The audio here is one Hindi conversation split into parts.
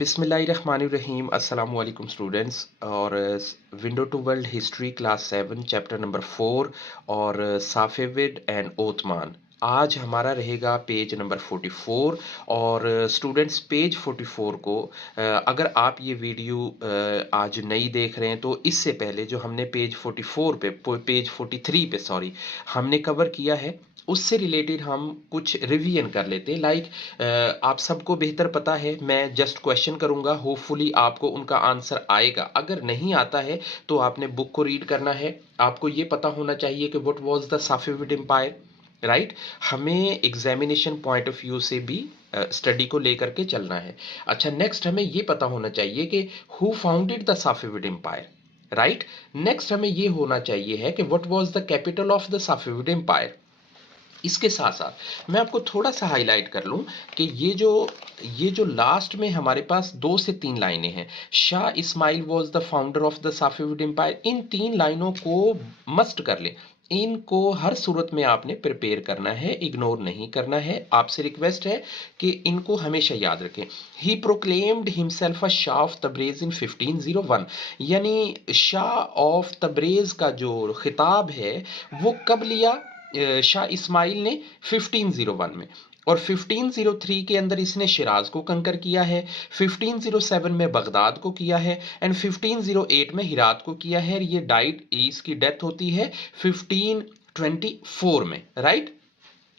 बिस्मिल्लाहिर्रहमानिर्रहीम अस्सलाम वालेकुम स्टूडेंट्स और window to world history class 7 chapter number 4 और साफेविड एंड ओथमान। आज हमारा रहेगा पेज नंबर 44 और स्टूडेंट्स पेज 44 को अगर आप ये वीडियो आज नई देख रहे हैं तो इससे पहले जो हमने पेज 44 पे पेज 43 पे सॉरी हमने कवर किया है उससे रिलेटेड हम कुछ रिवीजन कर लेते हैं। आप सबको बेहतर पता है, मैं जस्ट क्वेश्चन करूंगा, होपफुली आपको उनका आंसर आएगा। अगर नहीं आता है तो आपने बुक को रीड करना है। आपको ये पता होना चाहिए कि what was the Safavid empire, right. हमें एग्जामिनेशन पॉइंट ऑफ व्यू से भी स्टडी को लेकर के चलना है। अच्छा, नेक्स्ट हमें ये पता होना चाहिए कि who founded the Safavid empire, right. Next हमें ये होना चाहिए है कि what was the capital of the Safavid empire. इसके साथ साथ मैं आपको थोड़ा सा हाईलाइट कर लूं कि ये जो लास्ट में हमारे पास 2 से 3 लाइनें हैं, Shah Ismail was the founder of the Safavid empire. इन 3 लाइनों को मस्ट कर ले, इनको हर सूरत में आपने प्रिपेयर करना है, इग्नोर नहीं करना है। आपसे रिक्वेस्ट है कि इनको हमेशा याद रखें। He proclaimed himself a Shah of Tabriz in 1501, यानी शाह ऑफ तब्रेज का जो खिताब है वो कब लिया? शाह इस्माइल ने 1501 में। और 1503 के अंदर इसने शिराज को कंकर किया है, 1507 में बगदाद को किया है एंड 1508 में हिरात को किया है। ये डाइट, इसकी डेथ होती है 1524 में, राइट।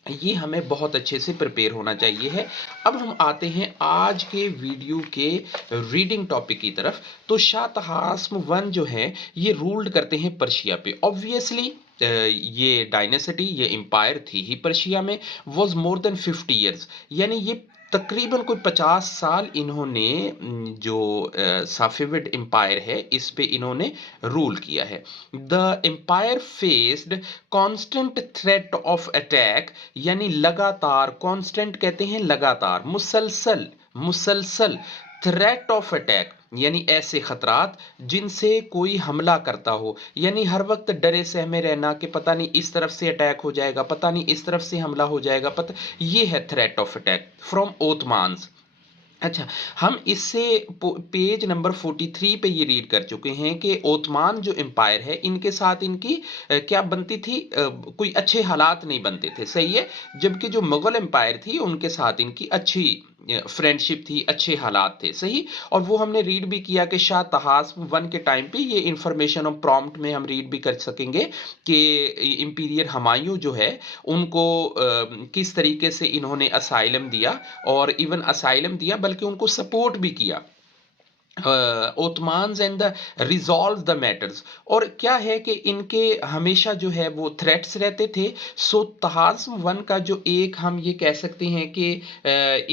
ये हमें बहुत अच्छे से प्रिपेयर होना चाहिए है। अब हम आते हैं आज के वीडियो के रीडिंग टॉपिक की तरफ। तो शाह तहास्म वन जो है ये रूल्ड करते हैं पर्शिया पे। ऑब्वियसली ये डायनेसिटी, ये एम्पायर थी ही पर्शिया में, वाज मोर देन 50 ईयर्स, यानी ये तकरीबन कोई 50 साल इन्होंने जो साफेविड एम्पायर है इस पे इन्होंने रूल किया है। The empire faced constant threat of attack, यानी लगातार, कांस्टेंट कहते हैं लगातार, मुसलसल, मुसलसल थ्रेट ऑफ अटैक, यानी ऐसे खतरात जिनसे कोई हमला करता हो, यानी हर वक्त डरे सहमे रहना कि पता नहीं इस तरफ से अटैक हो जाएगा, पता नहीं इस तरफ से हमला हो जाएगा, पता, ये है थ्रेट ऑफ अटैक फ्रॉम ओथमान्स। अच्छा, हम इससे पेज नंबर 43 पे ये रीड कर चुके हैं कि ओथमान जो एम्पायर है इनके साथ इनकी क्या बनती थी, कोई अच्छे हालात नहीं बनते थे, सही है। जबकि जो मुगल एम्पायर थी उनके साथ इनकी अच्छी फ्रेंडशिप थी, अच्छे हालात थे, सही। और वो हमने रीड भी किया कि शाह तहास्म वन के टाइम पे ये इंफॉर्मेशन और प्रॉम्प्ट में हम रीड भी कर सकेंगे कि इंपीरियर हुमायूं जो है उनको किस तरीके से इन्होंने असाइलम दिया, और इवन असाइलम दिया बल्कि उनको सपोर्ट भी किया, Ottomans and the resolve the matters. और क्या है कि इनके हमेशा जो है वो थ्रेट्स रहते थे। सो तहाज़्म वन का जो एक हम ये कह सकते हैं कि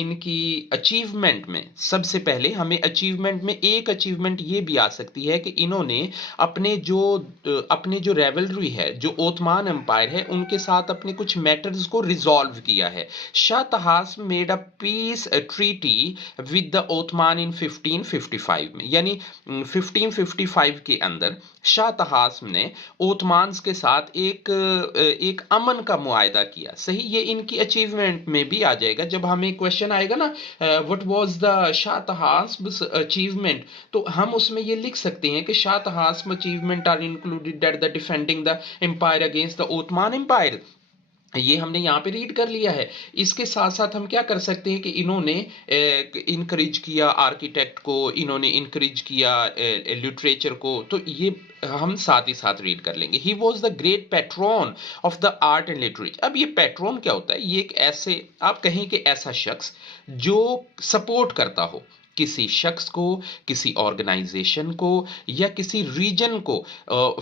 इनकी अचीवमेंट में, सबसे पहले हमें अचीवमेंट में एक अचीवमेंट ये भी आ सकती है कि इन्होंने अपने जो रेवलरी है, जो ओथमान एम्पायर है उनके साथ अपने कुछ मैटर्स को रिजॉल्व किया है। Shah Tahmasp made a peace treaty with the Ottoman in 1555 में, यानी 1555 के अंदर शाह तहास्म ने ओथमान्स के साथ एक अमन का मुआहदा किया, सही। ये इनकी अचीवमेंट में भी आ जाएगा। जब हमें क्वेश्चन आएगा ना what was the Shah Tahmasp achievement, तो हम उसमें ये लिख सकते हैं कि Shah Tahmasp achievement are included that the defending the empire against the Ottoman empire. ये हमने यहाँ पे रीड कर लिया है। इसके साथ साथ हम क्या कर सकते हैं कि इन्होंने इनकरेज किया आर्किटेक्ट को, इन्होंने इनकरेज किया लिटरेचर को, तो ये हम साथ ही साथ रीड कर लेंगे। He was the great patron of the art and literature. अब ये पैट्रॉन क्या होता है? ये एक ऐसे, आप कहें कि ऐसा शख्स जो सपोर्ट करता हो किसी शख्स को, किसी ऑर्गेनाइजेशन को या किसी रीजन को,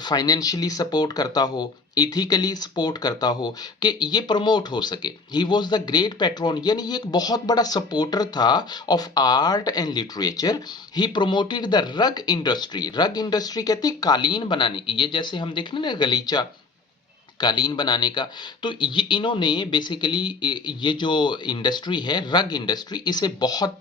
फाइनेंशियली सपोर्ट करता हो, इथिकली सपोर्ट करता हो कि ये प्रमोट हो सके। He was the great patron, यानी ये एक बहुत बड़ा सपोर्टर था of art and literature. He promoted the rug industry. रग इंडस्ट्री कहते हैं कालीन बनाने की, ये जैसे हम देख रहे हैं ना गलीचा, कालीन बनाने का। तो ये इन्होंने बेसिकली ये जो इंडस्ट्री है, रग इंडस्ट्री, इसे बहुत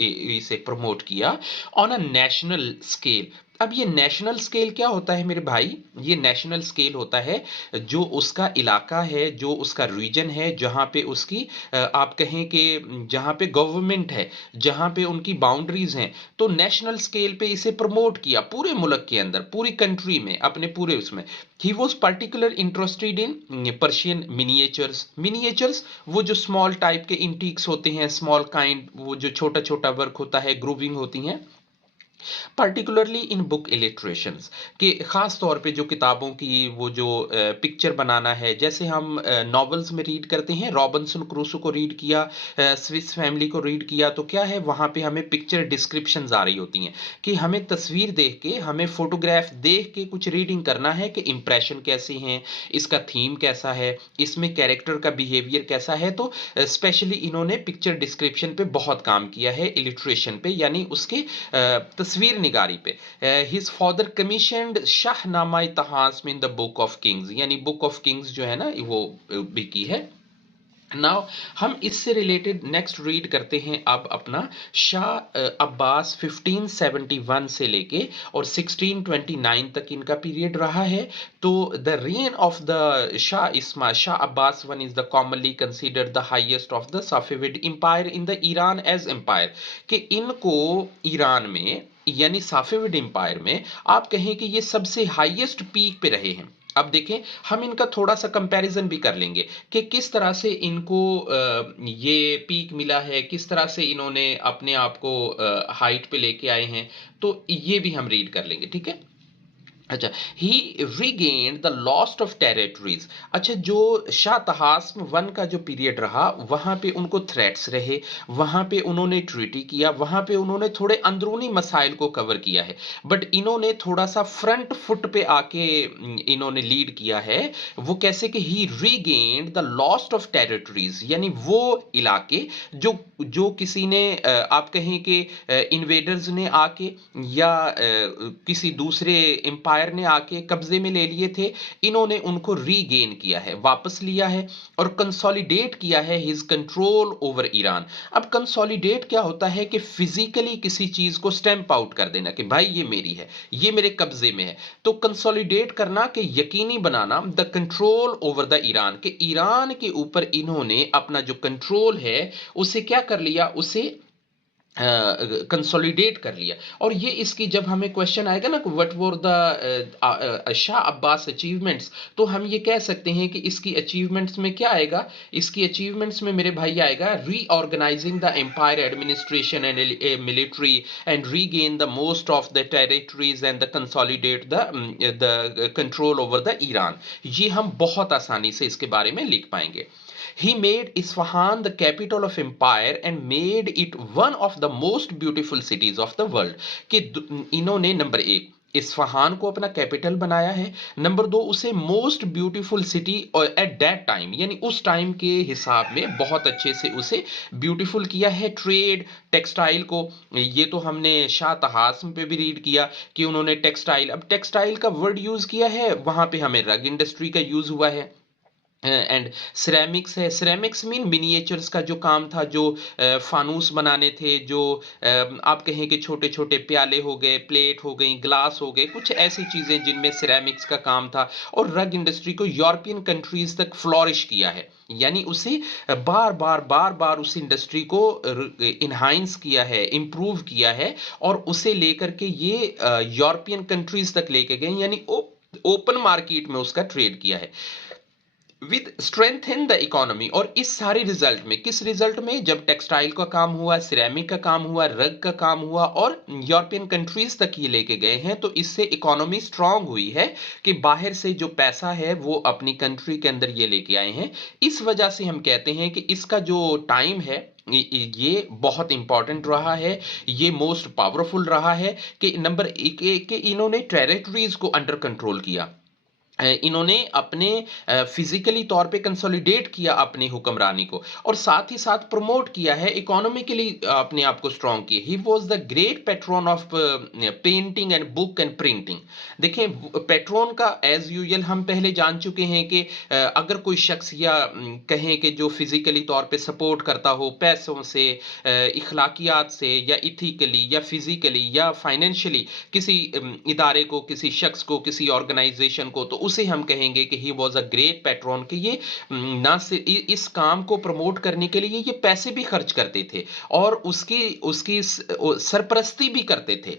इसे प्रमोट किया ऑन अ नेशनल स्केल। अब ये नेशनल स्केल क्या होता है मेरे भाई? ये नेशनल स्केल होता है जो उसका इलाका है, जो उसका रीजन है, जहाँ पे उसकी आप कहें कि जहाँ पे गवर्नमेंट है, जहाँ पे उनकी बाउंड्रीज हैं, तो नेशनल स्केल पे इसे प्रमोट किया पूरे मुल्क के अंदर, पूरी कंट्री में, अपने पूरे उसमें। He was particular interested in Persian miniatures. Miniatures वो जो स्मॉल टाइप के इंटीक्स होते हैं, स्मॉल काइंड, वो जो छोटा छोटा वर्क होता है, ग्रूविंग होती हैं, पर्टिकुलरली इन बुक इलिट्रेशंस, कि ख़ास तौर पे जो किताबों की वो जो पिक्चर बनाना है, जैसे हम नॉवेल्स में रीड करते हैं, रॉबिन्सन क्रूसो को रीड किया, स्विस फैमिली को रीड किया, तो क्या है वहाँ पे हमें पिक्चर डिस्क्रिप्शंस आ रही होती हैं कि हमें तस्वीर देख के, हमें फोटोग्राफ देख के कुछ रीडिंग करना है कि इंप्रेशन कैसे हैं, इसका थीम कैसा है, इसमें कैरेक्टर का बिहेवियर कैसा है। तो स्पेशली इन्होंने पिक्चर डिस्क्रिप्शन पे बहुत काम किया है, इलिट्रेशन पे, यानी उसके तस्वीर निगारी पे। हिज फादर कमीशनड शाहनामा इतिहास में in the book of Kings, यानी बुक ऑफ किंग्स जो है ना वो भी की है। नाउ हम इससे रिलेटेड नेक्स्ट रीड करते हैं अब अपना शाह अब्बास 1571 से लेके और 1629 तक इनका पीरियड रहा है। तो the reign of the Shah Abbas one is the commonly considered the highest of the Safavid empire in the Iran as empire, कि इनको ईरान में यानी साफेविड एम्पायर में आप कहें कि ये सबसे हाईएस्ट पीक पे रहे हैं। अब देखें, हम इनका थोड़ा सा कंपैरिजन भी कर लेंगे कि किस तरह से इनको ये पीक मिला है, किस तरह से इन्होंने अपने आप को हाइट पे लेके आए हैं, तो ये भी हम रीड कर लेंगे, ठीक है। अच्छा, he regained the lost of territories. अच्छा, जो शाह तहास्म वन का जो पीरियड रहा, वहां पे उनको थ्रेट्स रहे, वहां पे उन्होंने ट्रीटी किया, वहां पे उन्होंने थोड़े अंदरूनी मसाइल को कवर किया है, बट इन्होंने थोड़ा सा फ्रंट फुट पे आके इन्होंने लीड किया है। वो कैसे कि he regained the lost of territories, यानी वो इलाके जो जो किसी ने आप कहें कि इन्वेडर्स ने आके या किसी दूसरे एम्पायर ने आके कब्जे में ले लिए थे, इन्होंने उनको रीगेन किया है, वापस लिया है और कंसोलिडेट किया है हिज कंट्रोल ओवर ईरान। अब कंसोलिडेट क्या होता है कि फिजिकली किसी चीज को स्टैंप आउट कर देना कि भाई ये मेरी है, ये मेरे कब्जे में है। तो कंसोलिडेट करना कि यकीनी बनाना the control over the Iran, कि ईरान के ऊपर इन्होंने अपना जो कंट्रोल है उसे क्या कर लिया, उसे कंसोलिडेट कर लिया। और ये इसकी जब हमें क्वेश्चन आएगा ना what were the Shah Abbas achievements, तो हम ये कह सकते हैं कि इसकी अचीवमेंट्स में क्या आएगा, इसकी अचीवमेंट्स में मेरे भाई आएगा reorganizing the empire administration and military and regain the most of the territories and the consolidate the control over the Iran. ये हम बहुत आसानी से इसके बारे में लिख पाएंगे। He made Isfahan the capital of empire and made it one of the most beautiful cities of the world, कि इन्होंने नंबर एक इस्फहान को अपना कैपिटल बनाया है, नंबर दो उसे मोस्ट ब्यूटीफुल सिटी और एट दैट टाइम, यानी उस टाइम के हिसाब में बहुत अच्छे से उसे ब्यूटीफुल किया है। ट्रेड, टेक्सटाइल को, ये तो हमने शाह तहास्म पे भी रीड किया कि उन्होंने टेक्सटाइल, अब टेक्सटाइल का वर्ड यूज किया है, वहां पे हमें रग इंडस्ट्री का यूज हुआ है। एंड सिरेमिक्स है, सिरेमिक्स मीन मिनिएचर्स का जो काम था, जो फानूस बनाने थे, जो आप कहें कि छोटे छोटे प्याले हो गए, प्लेट हो गई, ग्लास हो गए, कुछ ऐसी चीजें जिनमें सिरेमिक्स का काम था। और रग इंडस्ट्री को यूरोपियन कंट्रीज तक फ्लोरिश किया है, यानी उसे बार बार उस इंडस्ट्री को इनहांस किया है, इंप्रूव किया है, और उसे लेकर के ये यूरोपियन कंट्रीज तक लेके गए, यानी ओपन मार्केट में उसका ट्रेड किया है with strength in the economy. और इस सारे रिजल्ट में, किस रिजल्ट में, जब टेक्सटाइल का काम हुआ, सिरेमिक का काम हुआ, रग का काम हुआ और यूरोपियन कंट्रीज तक ये लेके गए हैं, तो इससे इकोनॉमी स्ट्रांग हुई है कि बाहर से जो पैसा है वो अपनी कंट्री के अंदर ये लेके आए हैं। इस वजह से हम कहते हैं कि इसका जो टाइम है ये बहुत इंपॉर्टेंट रहा है, ये मोस्ट पावरफुल रहा है, कि नंबर एक कि इन्होंने टेरिटरीज को अंडर कंट्रोल किया। इन्होंने अपने फिजिकली तौर पे कंसोलिडेट किया अपनी हुक्मरानी को और साथ ही साथ प्रमोट किया है, इकोनॉमिकली अपने आप को स्ट्रांग किया। He was the great pattern of painting and book and printing. देखें, पैट्रन का एज यूजुअल हम पहले जान चुके हैं कि अगर कोई शख्स या कहें कि जो फिजिकली तौर पे सपोर्ट करता हो पैसों से, इखलाकियात से, या इथिकली या फिजिकली या फाइनेंशियली किसी इदारे को, किसी शख्स को, किसी ऑर्गेनाइजेशन को, तो उसे हम कहेंगे कि he was a great patron, कि ये ना से इस काम को प्रमोट करने के लिए ये पैसे भी खर्च करते थे और उसकी उसकी सरपरस्ती भी करते थे।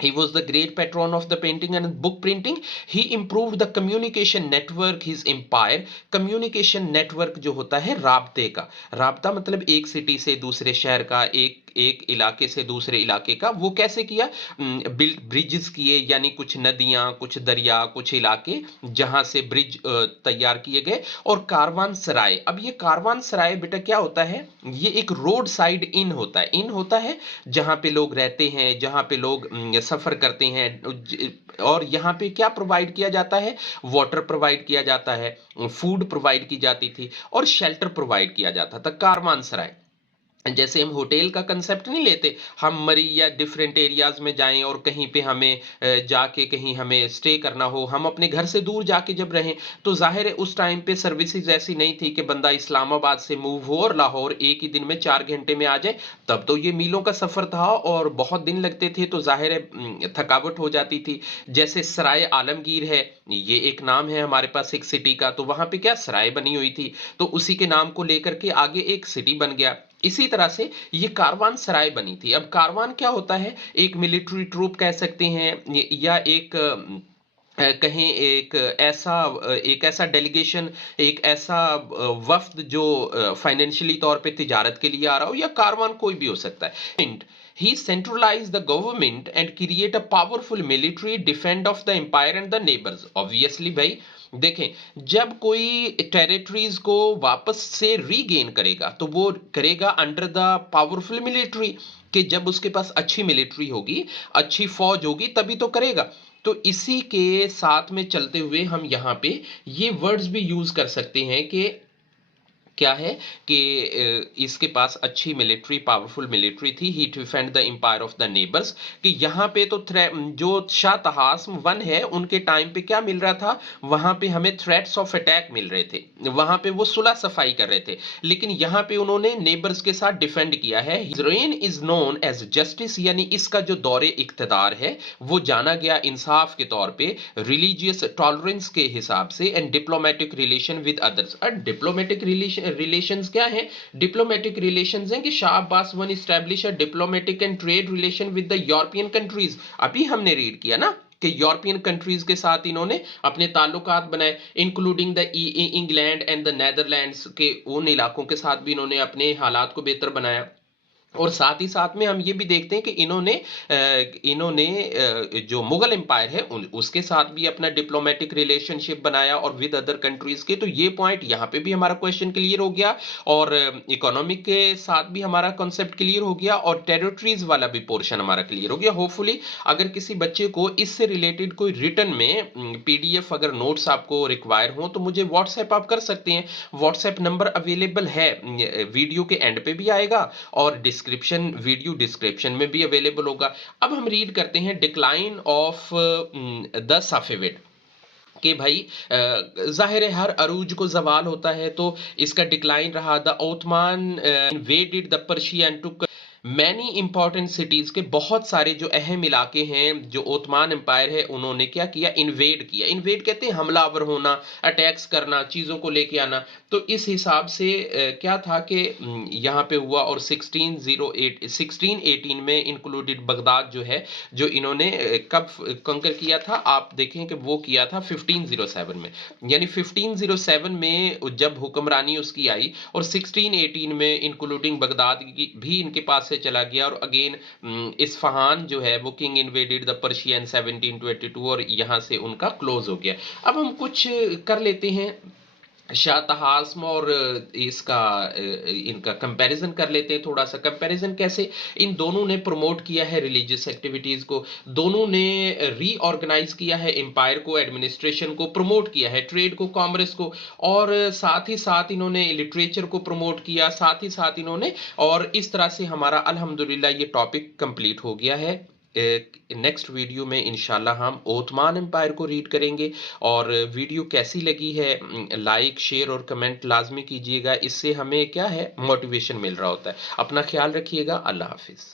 He was the great patron of the painting and book printing. He improved the communication network, his empire. Communication network जो होता है राब्ते का, राब्ता मतलब एक सिटी से दूसरे शहर का, एक एक इलाके से दूसरे इलाके का, वो कैसे किया? बिल्ड ब्रिजेस किए, यानी कुछ नदियां, कुछ दरिया, कुछ इलाके जहां से ब्रिज तैयार किए गए। और कारवान सराय, अब ये कारवान सराय बेटा क्या होता है? ये एक रोड साइड इन होता है। इन होता है जहां पे लोग रहते हैं, जहां पे लोग सफर करते हैं, और यहाँ पे क्या प्रोवाइड किया जाता है? वाटर प्रोवाइड किया जाता है, फूड प्रोवाइड की जाती थी और शेल्टर प्रोवाइड किया जाता था। कारवानसराय जैसे हम होटल का कंसेप्ट नहीं लेते, हम मरी या डिफरेंट एरियाज में जाएं और कहीं पे हमें जाके कहीं हमें स्टे करना हो, हम अपने घर से दूर जाके जब रहें, तो जाहिर है उस टाइम पे सर्विसेज ऐसी नहीं थी कि बंदा इस्लामाबाद से मूव हो और लाहौर एक ही दिन में 4 घंटे में आ जाए। तब तो ये मीलों का सफर था और बहुत दिन लगते थे, तो जाहिर है थकावट हो जाती थी। जैसे सराय आलमगीर है, ये एक नाम है हमारे पास एक सिटी का, तो वहां पे क्या सराय बनी हुई थी, तो उसी के नाम को लेकर के आगे एक सिटी बन गया। इसी तरह से ये कारवान सराय बनी थी। अब कारवान क्या होता है? एक मिलिट्री ट्रूप कह सकते हैं, या एक कहें एक ऐसा डेलीगेशन, एक ऐसा वफ्द जो फाइनेंशियली तौर पे तिजारत के लिए आ रहा हो, या कारवान कोई भी हो सकता है। He centralized the government and create a powerful military defend of the empire and the neighbors. Obviously भाई देखें, जब कोई टेरिटरीज को वापस से रीगेन करेगा तो वो करेगा अंडर द पावरफुल मिलिट्री, कि जब उसके पास अच्छी मिलिट्री होगी, अच्छी फौज होगी, तभी तो करेगा। तो इसी के साथ में चलते हुए हम यहाँ पे ये वर्ड्स भी यूज कर सकते हैं कि क्या है कि इसके पास अच्छी मिलिट्री, पावरफुल मिलिट्री थी। He defend the empire of the neighbours, कि यहाँ पे तो जो शाह तहास्म वन है उनके टाइम पे क्या मिल रहा था? वहां पे हमें थ्रेट्स ऑफ अटैक मिल रहे थे, वहां पे वो सुलह सफाई कर रहे थे, लेकिन यहाँ पे उन्होंने नेबर्स के साथ डिफेंड किया है। Reign is known as justice, यानी इसका जो दौरे इख्तदार है वो जाना गया इंसाफ के तौर पे, रिलीजियस टॉलरेंस के हिसाब से, and diplomatic relation with others. Diplomatic relations क्या है? डिप्लोमेटिक रिलेशंस हैं कि Shah Abbas one establish a diplomatic and trade relation with the European countries. अभी हमने रीड किया ना कि यूरोपियन कंट्रीज के साथ इन्होंने अपने ताल्लुकात बनाए, including the England and the Netherlands के उन इलाकों के साथ भी इन्होंने अपने हालात को बेहतर बनाया। और साथ ही साथ में हम ये भी देखते हैं कि इन्होंने जो मुगल एम्पायर है उसके साथ भी अपना डिप्लोमेटिक रिलेशनशिप बनाया और विद अदर कंट्रीज के। तो ये पॉइंट यहाँ पे भी हमारा क्वेश्चन क्लियर हो गया, और इकोनॉमिक के साथ भी हमारा कॉन्सेप्ट क्लियर हो गया, और टेरिटरीज वाला भी पोर्शन हमारा क्लियर हो गया। होपफुली अगर किसी बच्चे को इससे रिलेटेड कोई रिटर्न में पीडीएफ अगर नोट्स आपको रिक्वायर हो तो मुझे व्हाट्सएप आप कर सकते हैं। व्हाट्सएप नंबर अवेलेबल है, वीडियो के एंड पे भी आएगा और डिस्क्रिप्शन, वीडियो डिस्क्रिप्शन में भी अवेलेबल होगा। अब हम रीड करते हैं डिक्लाइन ऑफ द सफेविड, कि भाई जाहिर है हर अरूज को जवाल होता है, तो इसका डिक्लाइन रहा। The Othman invaded the Persia and took many important cities, के बहुत सारे जो अहम इलाके हैं जो ओथमान एम्पायर है उन्होंने क्या किया? इन्वेड किया। इन्वेड कहते हैं हमलावर होना, अटैक्स करना, चीजों को लेके आना। तो इस हिसाब से क्या था कि यहाँ पे हुआ, और 1618 में इंक्लूडेड बगदाद जो है, जो इन्होंने कब कंकर किया था? आप देखें कि वो किया था 1507 में, यानी 1507 में जब हुक्मरानी उसकी आई, और 1618 में इंक्लूडिंग बगदाद भी इनके पास से चला गया, और अगेन इस्फहान जो है वो किंग इन्वेडेड द पर्शियन 1722, और यहाँ से उनका क्लोज हो गया। अब हम कुछ कर लेते हैं शाह तहास्म और इनका कंपैरिजन कर लेते हैं थोड़ा सा। कंपैरिजन कैसे? इन दोनों ने प्रमोट किया है रिलीजियस एक्टिविटीज को, दोनों ने रीऑर्गेनाइज किया है एम्पायर को, एडमिनिस्ट्रेशन को प्रमोट किया है, ट्रेड को, कॉमर्स को, और साथ ही साथ इन्होंने लिटरेचर को प्रमोट किया, साथ ही साथ इन्होंने, और इस तरह से हमारा अल्हम्दुलिल्लाह ये टॉपिक कंप्लीट हो गया है। नेक्स्ट वीडियो में इंशाल्लाह हम ओथमान एम्पायर को रीड करेंगे। और वीडियो कैसी लगी है, लाइक शेयर और कमेंट लाजमी कीजिएगा, इससे हमें क्या है मोटिवेशन मिल रहा होता है। अपना ख्याल रखिएगा। अल्लाह हाफिज़।